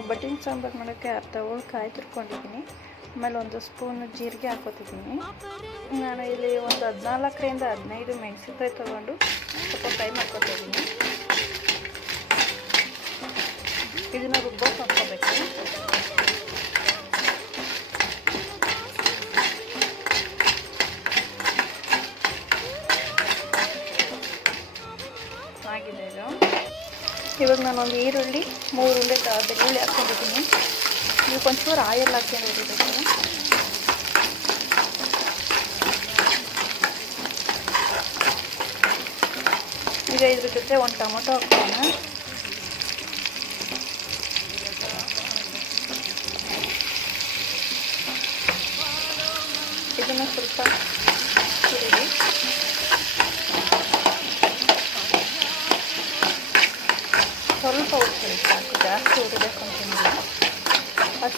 ಒಬ್ಬಟ್ಟಿನ ಸಾಂಬಾರು ಮಾಡೋಕ್ಕೆ ಅರ್ಧ ಹೋಳು ಕಾಯಿ ತುರ್ಕೊಂಡಿದ್ದೀನಿ. ಆಮೇಲೆ ಒಂದು ಸ್ಪೂನು ಜೀರಿಗೆ ಹಾಕೋತಿದ್ದೀನಿ ನಾನು ಇಲ್ಲಿ ಒಂದು ಹದಿನಾಲ್ಕರಿಂದ ಹದಿನೈದು ಮೆಣಸಿನ್ಕಾಯಿ ತೊಗೊಂಡು ಸ್ವಲ್ಪ ಫ್ರೈ ಮಾಡ್ಕೋತಿದ್ದೀನಿ. ಇದನ್ನ ರುಬ್ಬೋಕೆ ಇವಾಗ ನಾನೊಂದು ಈರುಳ್ಳಿ, ಮೂರು ತ- ಬೆಳ್ಳುಳ್ಳಿ ಹಾಕ್ಕೊಂಡಿದ್ದೀನಿ. ನೀವು ಒಂಚೂರು ಆಯಲ್ ಹಾಕ್ಕೊಂಡು ಹೊಡಿಬೇಕು ಈಗ ಇದ್ರ ಜೊತೆ ಒಂದು ಟೊಮೊಟೊ ಹಾಕ್ಕೊಳ್ಳೋಣ.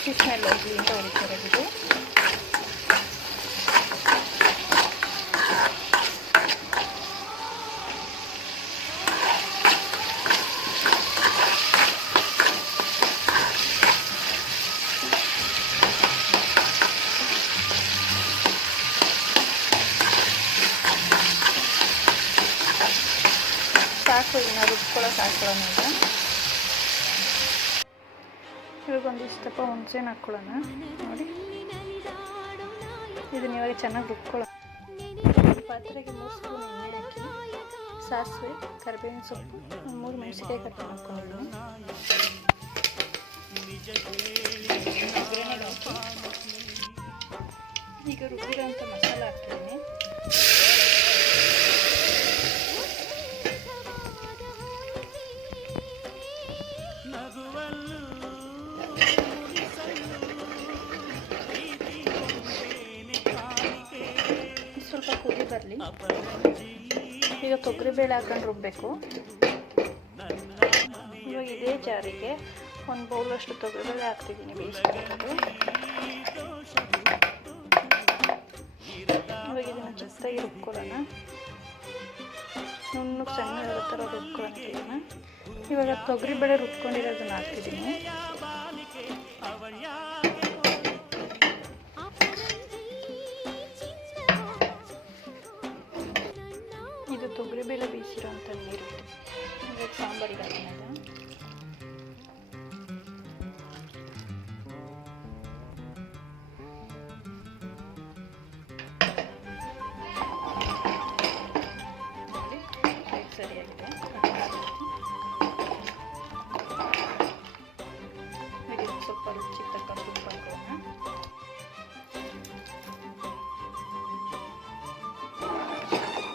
ಹಸಿ ಸ್ಮೆಲ್ ಹೋಗ್ಲಿ ಅಂತ ಉರಿತಿರೋದು ಸಾಕು ಇದನ್ನ ರುಬ್ಕೊಳ್ಳೋಕೆ ಹಾಕ್ಕೊಳ್ಳೋಣ ಈಗ ಇವಾಗ ಒಂದು ದಪ್ಪ ಹುಣಸೆಹಣ್ಣು ಹಾಕ್ಕೊಳ್ಳೋಣ ನೋಡಿ. ಇದನ್ನ ಇವಾಗ ಚೆನ್ನಾಗಿ ರುಬ್ಕೊಳ್ಳೋಣ. ಪಾತ್ರೆಗೆ ಮೂರು ಹಾಕಿ, ಸಾಸಿವೆ, ಕರಿಬೇವಿನ ಸೊಪ್ಪು ಮೂರು ಮೆಣಸಿಕಾಯಿ ಕಟ್ ಹಾಕಿ ಈಗ ರುಬ್ಬಿರೋಂಥ ಮಸಾಲ ಹಾಕ್ತಿದ್ದೀನಿ ಕುದಿ ಬರಲಿ. ಈಗ ತೊಗರಿಬೇಳೆ ಹಾಕೊಂಡು ರುಬ್ಬಬೇಕು ಇವಾಗ ಇದೇ ಜಾರಿಗೆ ಒಂದು ಬೌಲಷ್ಟು ತೊಗರಿಬೇಳೆ ಹಾಕ್ತಿದ್ದೀನಿ ಬೇಯಿಸ್ಕೊಂಡು ಇವಾಗ ಇದನ್ನು ಚಿಕ್ಕದಾಗಿ ರುಬ್ಕೊಳ್ಳೋಣ. ನುಣ್ಣಗೆ ಸಣ್ಣ ಥರ ರುಬ್ಕೊಳ್ತಿದ್ದೀನಿ ಇವಾಗ ತೊಗರಿಬೇಳೆ ರುಬ್ಕೊಂಡಿರೋದನ್ನ ಹಾಕ್ತಿದ್ದೀನಿ ಹಾಕೋಣ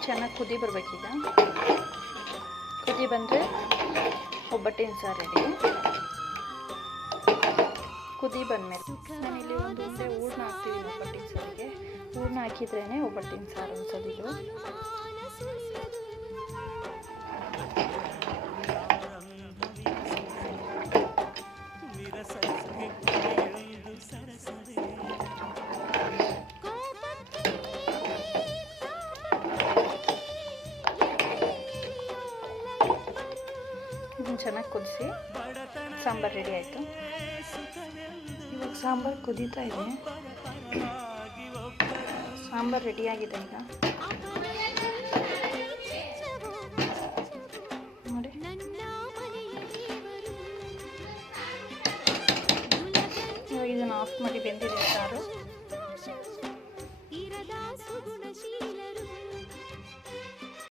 ಚೆನ್ನಾಗಿ ಕುದಿ ಬರ್ಬೇಕೀಗ ಕುದಿ ಬಂದರೆ ಒಬ್ಬಟ್ಟಿನ ಸಾರು ರೆಡಿ. ಕುದಿ ಬಂದಮೇಲೆ ನಾನಿಲ್ಲಿ ಒಂದು ಉಂಡೆ ಹೂರ್ಣ ಹಾಕ್ತೀವಿ ಒಬ್ಬಟ್ಟಿನ ಸಾರಿಗೆ. ಹೂರ್ಣ ಹಾಕಿದ್ರೇ ಒಬ್ಬಟ್ಟಿನ ಸಾರು ಅನ್ಸೋದು ಚೆನ್ನಾಗಿ ಕುದಿಸಿ ಸಾಂಬಾರು ರೆಡಿ ಆಯಿತು. ಇವಾಗ ಸಾಂಬಾರು ಕುದೀತಾ ಇದೆ. ಸಾಂಬಾರು ರೆಡಿಯಾಗಿದೆ ಈಗ. ನೋಡಿ. ಇವಾಗ ಇದನ್ನು ಆಫ್ ಮಾಡಿ ಬೆಂದಿದೆ ಸಾರು.